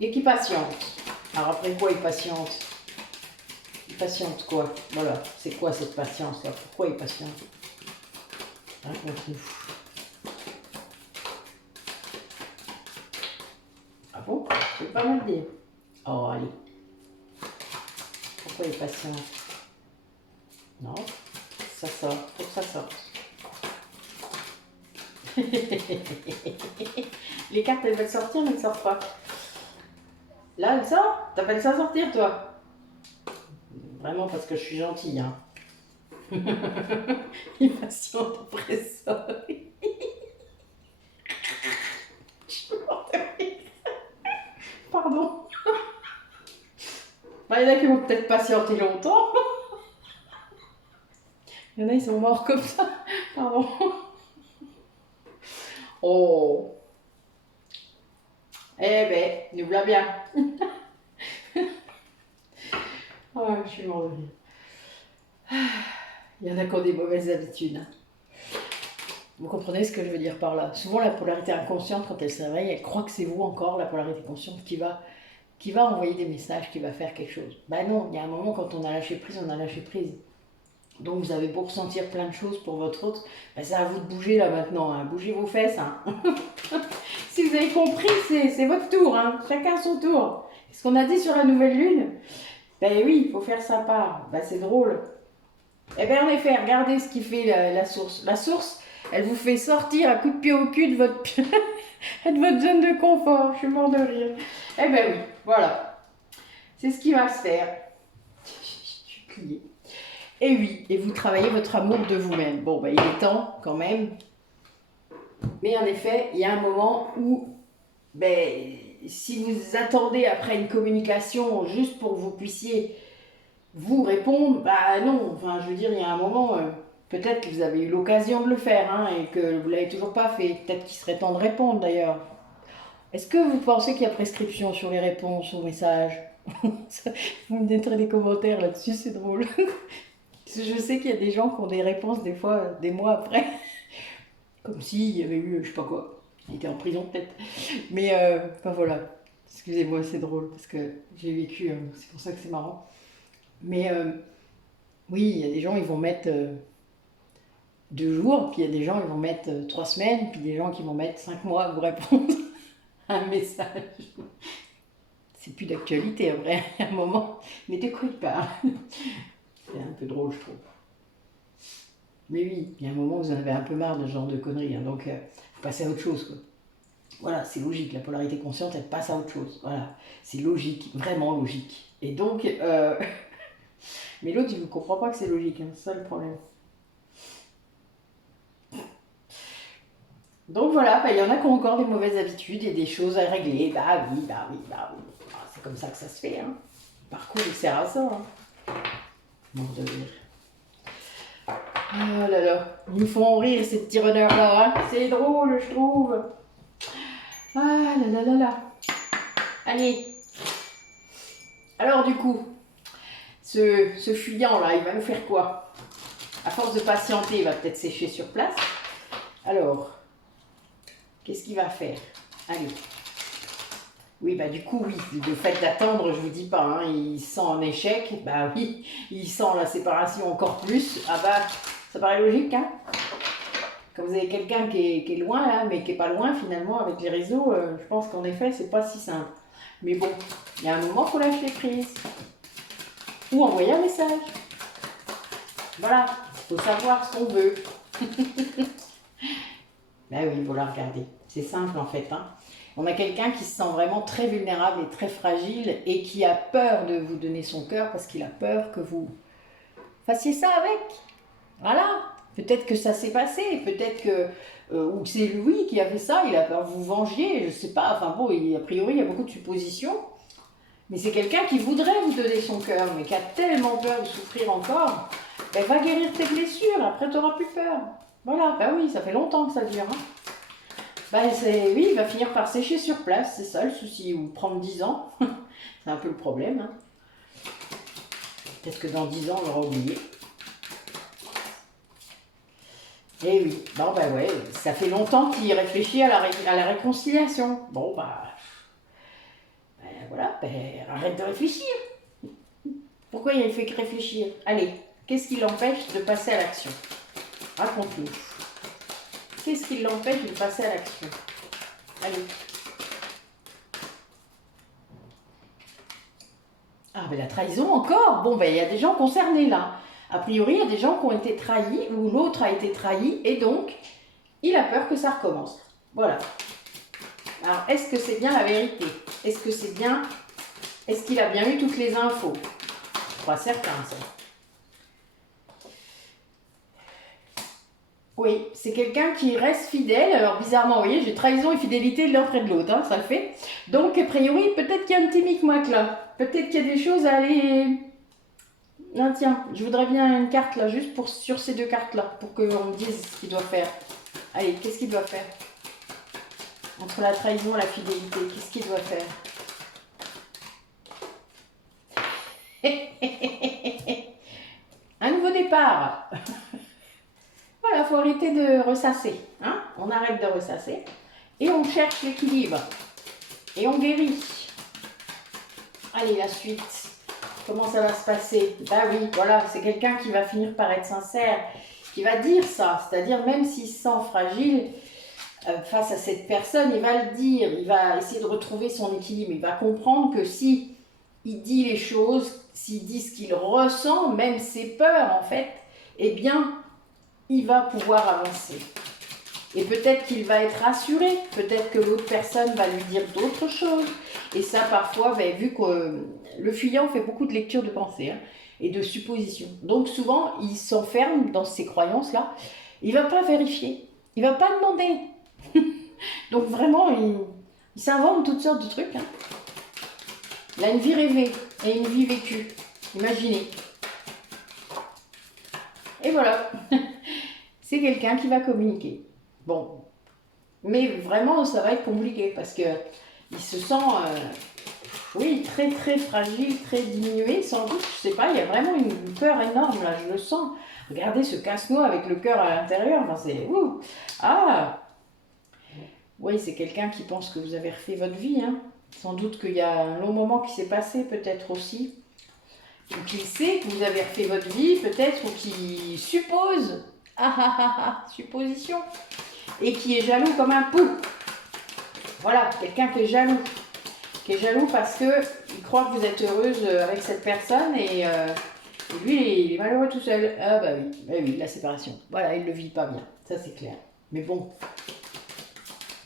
et qui patiente. Alors après quoi il patiente? Il patiente quoi? Voilà, c'est quoi cette patience-là? Pourquoi il patiente? Raconte-nous. Ah bon? Je vais pas me le dire. Oh allez. Pourquoi il patiente? Non, ça sort, faut que ça sorte. Les cartes elles veulent sortir mais elles ne sortent pas. Là elle sort? T'appelles ça sortir toi? Vraiment parce que je suis gentille hein. Il patiente après ça. Pardon. Il y en a qui vont peut-être patienter longtemps. Il y en a ils sont morts comme ça. Pardon. Oh. Eh ben, nous voilà bien. Oh, je suis morte de rire. Il y en a qui ont des mauvaises habitudes. Vous comprenez ce que je veux dire par là? Souvent, la polarité inconsciente, quand elle se réveille, elle croit que c'est vous encore, la polarité consciente, qui va envoyer des messages, qui va faire quelque chose. Ben non, il y a un moment, quand on a lâché prise, on a lâché prise. Donc, vous avez beau ressentir plein de choses pour votre autre, ben c'est à vous de bouger là maintenant. Hein. Bougez vos fesses. Hein. Si vous avez compris, c'est votre tour. Hein. Chacun son tour. Ce qu'on a dit sur la nouvelle lune, ben oui, il faut faire sa part. Ben c'est drôle. Eh bien, en effet, regardez ce qui fait la source. La source, elle vous fait sortir à coup de pied au cul de votre zone de confort. Je suis mort de rire. Eh bien oui, voilà. C'est ce qui va se faire. Je suis pliée. Et oui, et vous travaillez votre amour de vous-même. Bon, ben, il est temps quand même. Mais en effet, il y a un moment où, ben, si vous attendez après une communication juste pour que vous puissiez vous répondre, bah non. Enfin, je veux dire, il y a un moment, peut-être que vous avez eu l'occasion de le faire hein, et que vous ne l'avez toujours pas fait. Peut-être qu'il serait temps de répondre d'ailleurs. Est-ce que vous pensez qu'il y a prescription sur les réponses aux messages? Vous me mettrez des commentaires là-dessus, c'est drôle. Je sais qu'il y a des gens qui ont des réponses des fois, des mois après. Comme s'il y avait eu, je sais pas quoi. Il était en prison peut-être. Mais, enfin voilà. Excusez-moi, c'est drôle parce que j'ai vécu, c'est pour ça que c'est marrant. Mais oui, il y a des gens, ils vont mettre 2 jours, puis il y a des gens, ils vont mettre 3 semaines, puis des gens qui vont mettre 5 mois à vous répondre à un message. C'est plus d'actualité, après, à un moment. Mais de quoi il parle? C'est un peu drôle, je trouve. Mais oui, il y a un moment où vous en avez un peu marre de ce genre de conneries, hein, donc vous passez à autre chose, quoi. Voilà, c'est logique, la polarité consciente, elle passe à autre chose. Voilà, c'est logique, vraiment logique. Et donc, mais l'autre, il ne comprend pas que c'est logique, hein, c'est ça le problème. Donc voilà, il y en a qui ont encore des mauvaises habitudes et des choses à régler. Bah oui. Ah, c'est comme ça que ça se fait. Hein. Le parcours, il sert à ça. Hein. Mort de rire. Oh là là, ils me font rire ces petits runners-là. Hein. C'est drôle, je trouve. Ah là là là là. Allez. Alors du coup, ce fuyant là, il va nous faire quoi? À force de patienter, il va peut-être sécher sur place. Alors, qu'est-ce qu'il va faire? Allez. Oui, bah du coup, oui, le fait d'attendre, je vous dis pas, hein, il sent un échec, bah oui, il sent la séparation encore plus. Ah bah, ça paraît logique, hein? Quand vous avez quelqu'un qui est loin là, mais qui est pas loin finalement avec les réseaux, je pense qu'en effet, c'est pas si simple. Mais bon, il y a un moment, il faut lâcher prise. Ou envoyer un message. Voilà, il faut savoir ce qu'on veut. Ben oui, voilà, regardez. C'est simple en fait, hein. On a quelqu'un qui se sent vraiment très vulnérable et très fragile et qui a peur de vous donner son cœur parce qu'il a peur que vous fassiez ça avec. Voilà. Peut-être que ça s'est passé, peut-être que ou c'est lui qui a fait ça, il a peur que vous vengiez, je sais pas. Enfin bon, a priori, il y a beaucoup de suppositions. Mais c'est quelqu'un qui voudrait vous donner son cœur, mais qui a tellement peur de souffrir encore, ben va guérir tes blessures, après tu n'auras plus peur. Voilà, ben oui, ça fait longtemps que ça dure. Hein. Ben oui, il va finir par sécher sur place, c'est ça le souci, ou prendre 10 ans. C'est un peu le problème. Hein. Peut-être que dans 10 ans, on l'aura oublié. Eh oui, bon ben ouais, ça fait longtemps qu'il réfléchit à la réconciliation. Bon ben voilà, ben arrête de réfléchir. Pourquoi il fait que réfléchir? Allez, qu'est-ce qui l'empêche de passer à l'action? Raconte-nous. Qu'est-ce qui l'empêche de passer à l'action? Allez. Ah ben la trahison encore. Bon ben il y a des gens concernés là. A priori, il y a des gens qui ont été trahis ou l'autre a été trahi et donc il a peur que ça recommence. Voilà. Alors est-ce que c'est bien la vérité? Est-ce que c'est bien? Est-ce qu'il a bien eu toutes les infos? Pas certain ça. Oui, c'est quelqu'un qui reste fidèle. Alors bizarrement, vous voyez, j'ai trahison et fidélité l'un près de l'autre, hein, ça le fait. Donc a priori, peut-être qu'il y a un petit micmac là. Peut-être qu'il y a des choses à aller... Ah, tiens, je voudrais bien une carte là, juste sur ces deux cartes là, pour qu'on me dise ce qu'il doit faire. Allez, qu'est-ce qu'il doit faire? Entre la trahison et la fidélité, qu'est-ce qu'il doit faire? Un nouveau départ. Voilà, il faut arrêter de ressasser. Hein, on arrête de ressasser. Et on cherche l'équilibre. Et on guérit. Allez, la suite. Comment ça va se passer? Ben oui, voilà, c'est quelqu'un qui va finir par être sincère, qui va dire ça. C'est-à-dire, même s'il se sent fragile face à cette personne, il va le dire. Il va essayer de retrouver son équilibre. Il va comprendre que si il dit les choses, s'il dit ce qu'il ressent, même ses peurs en fait, eh bien, il va pouvoir avancer. Et peut-être qu'il va être rassuré, peut-être que l'autre personne va lui dire d'autres choses. Et ça, parfois, ben, vu que le fuyant fait beaucoup de lecture de pensée hein, et de suppositions. Donc souvent, il s'enferme dans ces croyances-là. Il ne va pas vérifier, il ne va pas demander. Donc vraiment, il s'invente toutes sortes de trucs. Hein. Il a une vie rêvée et une vie vécue. Imaginez. Et voilà. C'est quelqu'un qui va communiquer. Bon, mais vraiment, ça va être compliqué parce que il se sent, oui, très très fragile, très diminué, sans doute. Je sais pas, il y a vraiment une peur énorme là, je le sens. Regardez ce casse-noix avec le cœur à l'intérieur. Enfin, c'est ouh. Ah, oui, c'est quelqu'un qui pense que vous avez refait votre vie. Hein. Sans doute qu'il y a un long moment qui s'est passé, peut-être aussi. Ou qu'il sait que vous avez refait votre vie, peut-être, ou qu'il suppose. Ah ah ah ah, supposition. Et qui est jaloux comme un pou. Voilà, quelqu'un qui est jaloux. Qui est jaloux parce qu'il croit que vous êtes heureuse avec cette personne et lui, il est malheureux tout seul. Ah bah oui, la séparation. Voilà, il ne le vit pas bien, ça c'est clair. Mais bon,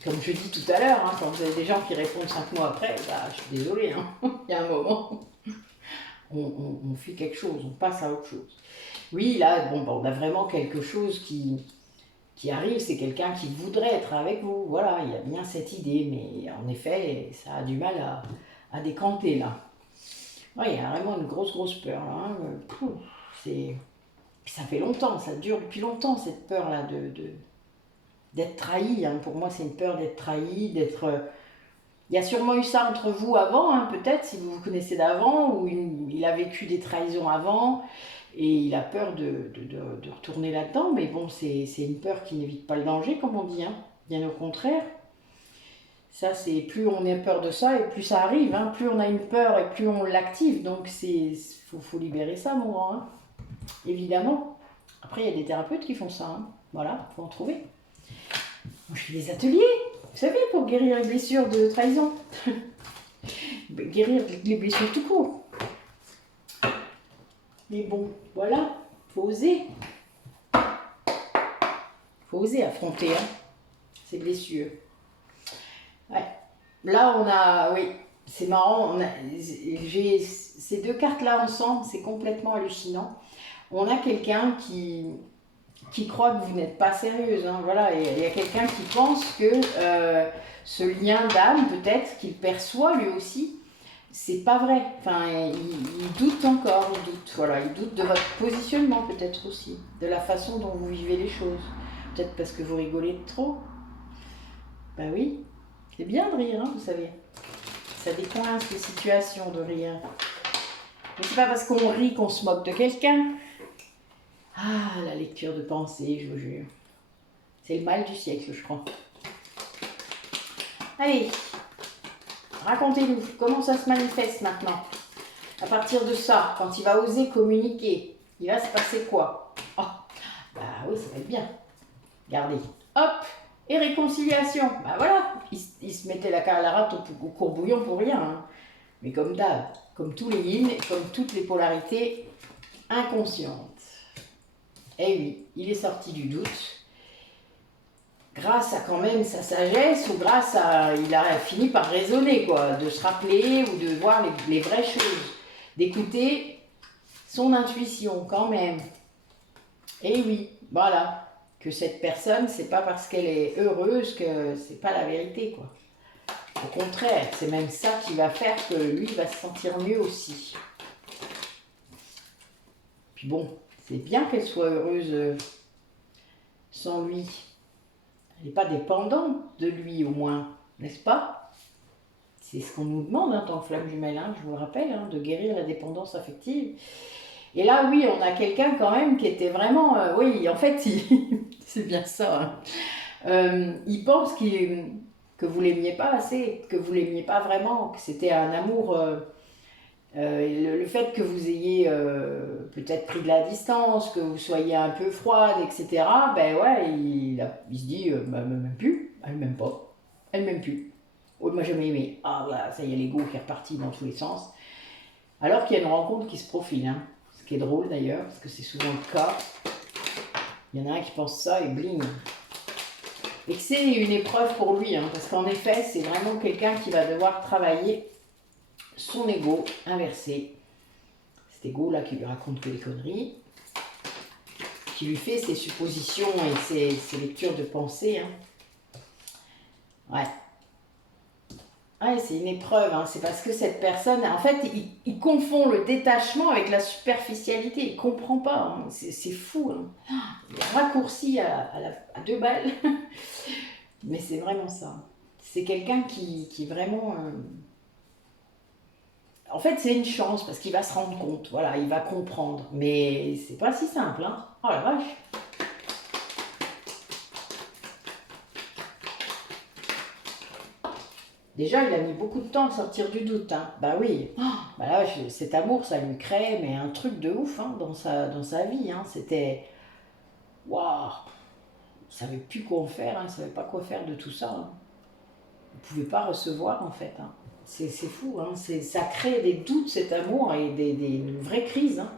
comme je dis tout à l'heure, hein, quand vous avez des gens qui répondent 5 mois après, bah, je suis désolée, hein, il y a un moment, on fait quelque chose, on passe à autre chose. Oui, là, bon, on a vraiment quelque chose qui arrive, c'est quelqu'un qui voudrait être avec vous. Voilà, il y a bien cette idée, mais en effet, ça a du mal à décanter là. Ouais, il y a vraiment une grosse peur là. Hein. Ça fait longtemps, ça dure depuis longtemps cette peur là d'être trahi. Hein. Pour moi, c'est une peur d'être trahi, d'être Il y a sûrement eu ça entre vous avant, hein, peut-être, si vous vous connaissez d'avant, ou il a vécu des trahisons avant, et il a peur de retourner là-dedans, mais bon, c'est une peur qui n'évite pas le danger, comme on dit, hein. Bien au contraire. Ça, c'est plus on a peur de ça, et plus ça arrive, hein. Plus on a une peur, et plus on l'active, donc faut libérer ça, mon grand, hein. Évidemment. Après, il y a des thérapeutes qui font ça, hein. Voilà, faut en trouver. Moi, je fais des ateliers, vous savez, pour guérir les blessures de trahison. Guérir les blessures tout court. Mais bon, voilà, faut oser. Faut oser affronter, hein, ces blessures. Ouais. Là, on a, oui, c'est marrant, j'ai ces deux cartes-là ensemble, c'est complètement hallucinant. On a quelqu'un qui croit que vous n'êtes pas sérieuse, hein, voilà, et il y a quelqu'un qui pense que ce lien d'âme, peut-être, qu'il perçoit lui aussi, c'est pas vrai. Enfin, il doute encore, voilà, il doute de votre positionnement peut-être aussi, de la façon dont vous vivez les choses. Peut-être parce que vous rigolez de trop. Ben oui, c'est bien de rire, hein, vous savez. Ça décoince les situations de rire. Mais c'est pas parce qu'on rit qu'on se moque de quelqu'un. Ah, la lecture de pensée, je vous jure. C'est le mal du siècle, je crois. Allez, racontez-nous, comment ça se manifeste maintenant? À partir de ça, quand il va oser communiquer, il va se passer quoi? Oh, bah oui, ça va être bien. Regardez, hop, et réconciliation. Bah voilà, il se mettait la rate au courbouillon pour rien. Hein. Mais comme d'hab, comme tous les yin, comme toutes les polarités inconscientes. Eh oui, il est sorti du doute. Grâce à quand même sa sagesse, ou grâce à... Il a fini par raisonner, quoi, de se rappeler ou de voir les vraies choses. D'écouter son intuition, quand même. Et oui, voilà. Que cette personne, c'est pas parce qu'elle est heureuse que c'est pas la vérité, quoi. Au contraire, c'est même ça qui va faire que lui va se sentir mieux aussi. Puis bon, c'est bien qu'elle soit heureuse sans lui. Elle n'est pas dépendante de lui au moins, n'est-ce pas? C'est ce qu'on nous demande en tant que flamme jumelle, hein, je vous le rappelle, hein, de guérir la dépendance affective. Et là, oui, on a quelqu'un quand même qui était vraiment... oui, en fait, c'est bien ça. Hein. Il pense que vous l'aimiez pas assez, que vous l'aimiez pas vraiment, que c'était un amour... le fait que vous ayez peut-être pris de la distance, que vous soyez un peu froide, etc., ben ouais, il se dit, bah, elle m'aime plus, elle m'aime pas, elle m'aime plus. Oh, elle m'a jamais aimé. Ah voilà, ça y est, l'ego qui est reparti dans tous les sens. Alors qu'il y a une rencontre qui se profile, hein. Ce qui est drôle d'ailleurs, parce que c'est souvent le cas. Il y en a un qui pense ça et bling. Et que c'est une épreuve pour lui, hein, parce qu'en effet, c'est vraiment quelqu'un qui va devoir travailler son ego inversé. Cet ego là qui lui raconte que des conneries, qui lui fait ses suppositions et ses lectures de pensée. Hein. Ouais. Ouais, c'est une épreuve, hein. C'est parce que cette personne, en fait, il confond le détachement avec la superficialité, il ne comprend pas, hein. C'est fou, hein. Il raccourci à 2 balles, mais c'est vraiment ça. C'est quelqu'un qui vraiment... En fait, c'est une chance parce qu'il va se rendre compte, voilà, il va comprendre, mais c'est pas si simple, hein. Oh la vache. Déjà, il a mis beaucoup de temps à sortir du doute, hein. Bah oui, bah là, cet amour, ça lui crée mais un truc de ouf, hein, dans sa vie, hein. C'était... Waouh. Il ne savait plus quoi faire, hein. Il ne savait pas quoi faire de tout ça, hein. Il ne pouvait pas recevoir, en fait, hein. C'est fou, hein. Ça crée des doutes, cet amour, et une vraie crise, hein.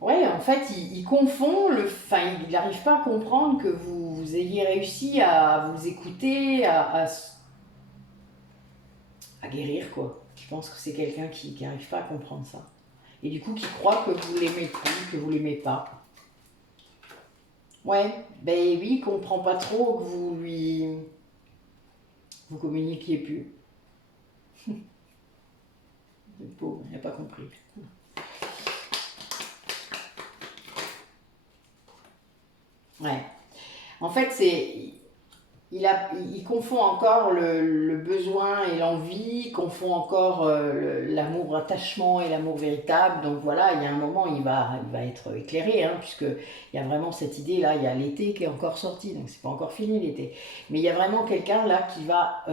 Ouais, en fait, il confond enfin, il n'arrive pas à comprendre que vous ayez réussi à vous écouter, à guérir, quoi. Je pense que c'est quelqu'un qui n'arrive pas à comprendre ça. Et du coup, qui croit que vous l'aimez plus, que vous l'aimez pas. Ouais, ben oui, il comprend pas trop que vous communiquiez plus. Le pauvre, il n'a pas compris. Ouais. En fait, il confond encore le besoin et l'envie, il confond encore l'amour attachement et l'amour véritable. Donc voilà, il y a un moment, il va être éclairé, hein, puisqu'il y a vraiment cette idée-là. Il y a l'été qui est encore sorti, donc c'est pas encore fini l'été. Mais il y a vraiment quelqu'un là qui va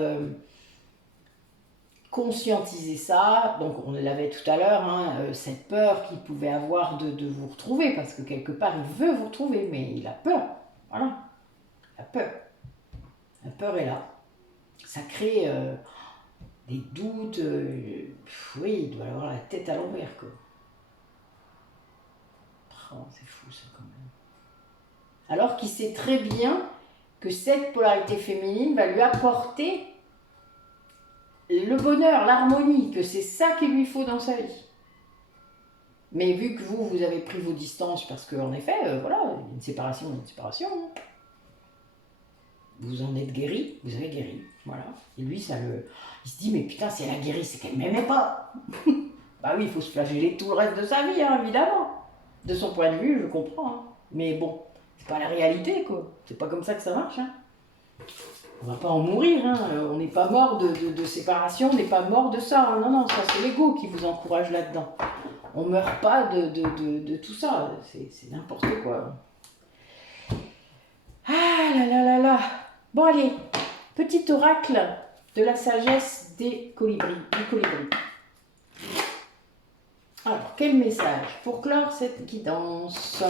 conscientiser ça. Donc on l'avait tout à l'heure, hein, cette peur qu'il pouvait avoir de vous retrouver, parce que quelque part il veut vous retrouver, mais il a peur. Voilà, il a peur. La peur est là. Ça crée des doutes. Oui, il doit avoir la tête à l'envers, quoi. Oh, c'est fou, ça, quand même. Alors qu'il sait très bien que cette polarité féminine va lui apporter le bonheur, l'harmonie, que c'est ça qu'il lui faut dans sa vie. Mais vu que vous avez pris vos distances, parce qu'en effet, voilà, une séparation, hein. Vous en êtes guéri, vous avez guéri, voilà. Et lui, il se dit, mais putain, si elle a guéri, c'est qu'elle m'aimait pas. Bah oui, il faut se flageller tout le reste de sa vie, hein, évidemment. De son point de vue, je comprends. Hein. Mais bon, c'est pas la réalité, quoi. C'est pas comme ça que ça marche. Hein. On va pas en mourir, hein. On n'est pas mort de séparation, on n'est pas mort de ça. Hein. Non, non, ça c'est l'ego qui vous encourage là-dedans. On meurt pas de tout ça. C'est n'importe quoi. Ah là là là là. Bon allez, petit oracle de la sagesse des colibris, du colibri. Alors, quel message pour clore cette guidance?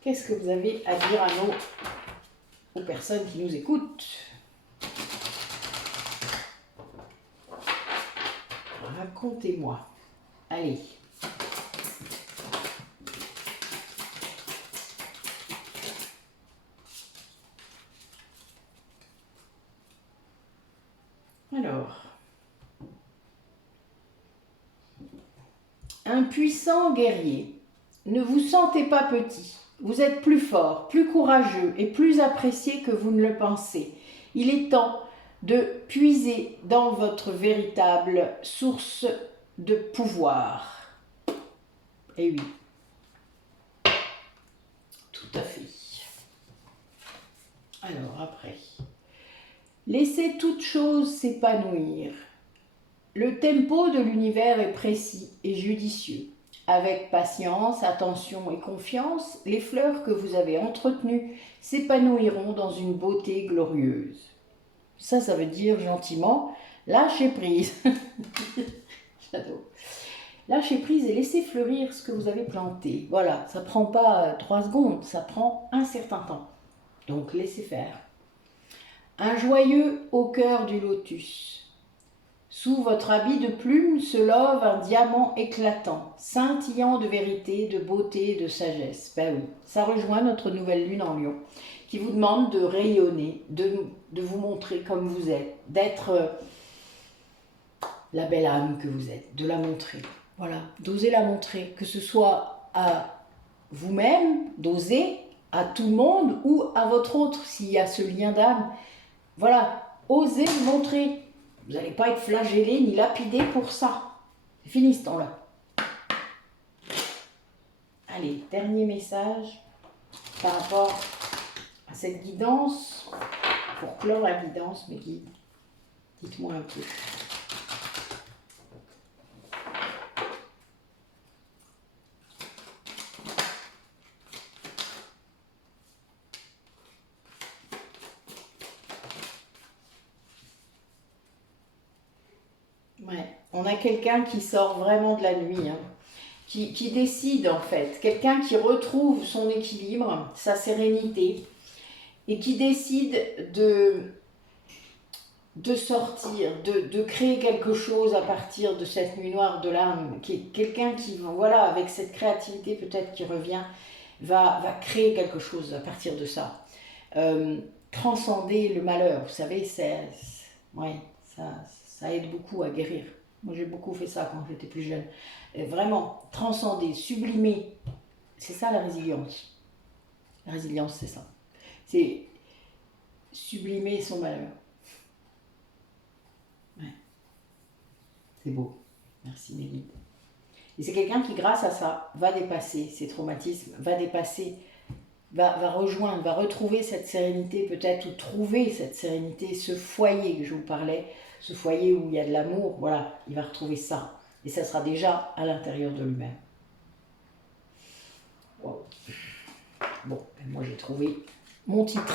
Qu'est-ce que vous avez à dire aux personnes qui nous écoutent? Racontez-moi. Allez. Alors. Un puissant guerrier. Ne vous sentez pas petit. Vous êtes plus fort, plus courageux et plus apprécié que vous ne le pensez. Il est temps de puiser dans votre véritable source de pouvoir. Eh oui. Tout à fait. Alors après. Laissez toute chose s'épanouir. Le tempo de l'univers est précis et judicieux. Avec patience, attention et confiance, les fleurs que vous avez entretenues s'épanouiront dans une beauté glorieuse. Ça veut dire gentiment, lâchez prise. J'adore. Lâchez prise et laissez fleurir ce que vous avez planté. Voilà, ça prend pas 3 secondes, ça prend un certain temps. Donc laissez faire. Un joyeux au cœur du lotus. Sous votre habit de plume se love un diamant éclatant, scintillant de vérité, de beauté et de sagesse. Ben oui, ça rejoint notre nouvelle lune en Lion, qui vous demande de rayonner, de vous montrer comme vous êtes, d'être la belle âme que vous êtes, de la montrer. Voilà, d'oser la montrer, que ce soit à vous-même, d'oser, à tout le monde ou à votre autre, s'il y a ce lien d'âme. Voilà, osez montrer. Vous n'allez pas être flagellé ni lapidé pour ça. C'est fini ce temps-là. Allez, dernier message par rapport à cette guidance. Pour clore la guidance, mes guides, dites-moi un peu. Ouais, on a quelqu'un qui sort vraiment de la nuit, hein, qui décide en fait, quelqu'un qui retrouve son équilibre, sa sérénité, et qui décide de sortir, de créer quelque chose à partir de cette nuit noire de l'âme, quelqu'un qui, voilà, avec cette créativité peut-être qui revient, va créer quelque chose à partir de ça. Transcender le malheur, vous savez, ouais, ça aide beaucoup à guérir. Moi, j'ai beaucoup fait ça quand j'étais plus jeune. Vraiment, transcender, sublimer, c'est ça la résilience. La résilience, c'est ça. C'est sublimer son malheur. Ouais. C'est beau. Merci Mélie. Et c'est quelqu'un qui, grâce à ça, va dépasser ses traumatismes, va dépasser va rejoindre, va retrouver cette sérénité peut-être, ou trouver cette sérénité, ce foyer que je vous parlais, ce foyer où il y a de l'amour, voilà, il va retrouver ça. Et ça sera déjà à l'intérieur de lui-même. Wow. Bon, ben moi j'ai trouvé mon titre.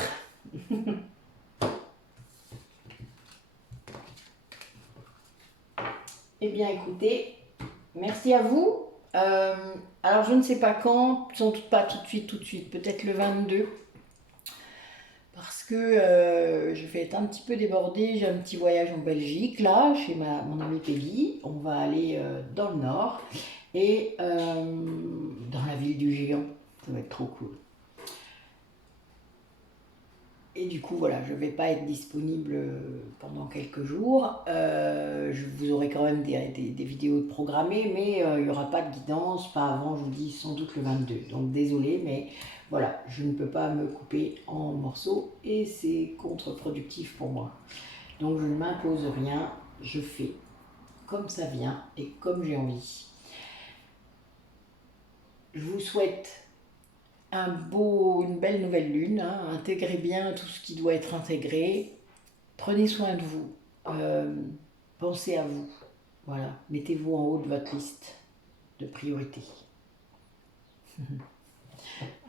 Eh bien écoutez, merci à vous. Alors je ne sais pas quand, sans doute pas tout de suite, peut-être le 22. Parce que je vais être un petit peu débordée, j'ai un petit voyage en Belgique là, chez mon amie Peggy. On va aller dans le nord et dans la ville du géant. Ça va être trop cool. Et du coup, voilà, je ne vais pas être disponible pendant quelques jours. Je vous aurai quand même des vidéos programmées, mais il n'y aura pas de guidance, pas avant, je vous dis, sans doute le 22. Donc désolé, mais voilà, je ne peux pas me couper en morceaux et c'est contre-productif pour moi. Donc je ne m'impose rien, je fais comme ça vient et comme j'ai envie. Je vous souhaite une belle nouvelle lune, hein. Intégrez bien tout ce qui doit être intégré. Prenez soin de vous. Pensez à vous. Voilà. Mettez-vous en haut de votre liste de priorités.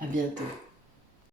À bientôt.